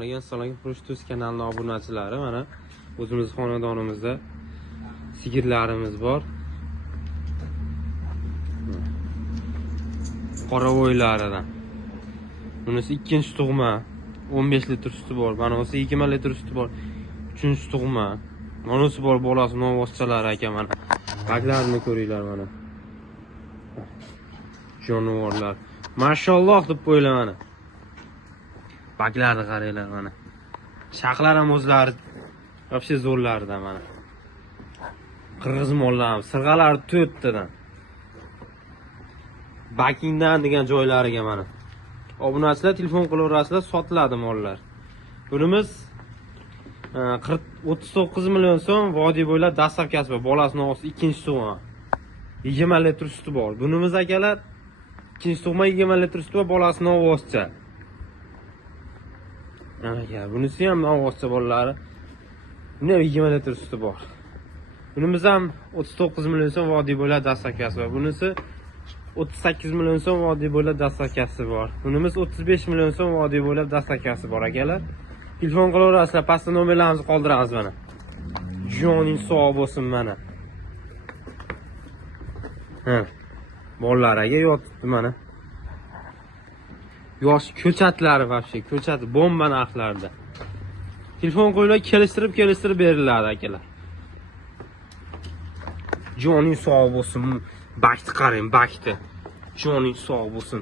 Assalomu Xurushtuz kanalining obunachilari. Mana o'zimiz xonadonimizda sigirlarimiz bor. Qoravoylaridan. Bunisi ikkinchi tug'ma, 15 litr suti bor. Mana o'si 20 litr suti bor. Uchinchi tug'ma. Monisi bor, bolasi novvoschalar aka mana. Baglarini ko'ringlar mana. Jonivorlar. Mashalloh deb qo'ylar mana. Baglarni qaranglar mana. Shaqlar ham o'zlari вообще zo'rlaridan mana. Qirg'iz mollarimiz, sirg'alari 4 tadan. Bakingdan degan joylariga mana. Obunachilar telefon qilaverasizlar, sotiladi mollar. Bunimiz 39 million so'm vodiy bo'ylab dastavkasi bor. Bolasini o'zi ikkinchi tug'ma. 20 litr suti bor. Bunimiz akalar ikkinchi tug'ma 20 litr suti bor, bolasini ovozcha. Aka, bunisi ham ovozcha bolalari. Buni 20 litr suti bor. Bunimiz ham 39 million so'm vodiy bo'ylab dastavkasi bor. Bunisi 38 million so'm vodiy bo'ylab dastavkasi bor. Bunimiz 35 million so'm vodiy bo'ylab dastavkasi bor akalar. Telefon qilaverasizlar, pastda nomerlarimizni qoldiramiz mana. Joning sog' bo'lsin mana. Bolalariga yotibdi mana. Yosh ko'chatlari вообще, ko'chat bomba narxlarda. Telefon qo'ylar kelishtirib beriladi akalar. Joning sog' bo'lsin. Bakti qarang, bakti. Joning sog' bo'lsin.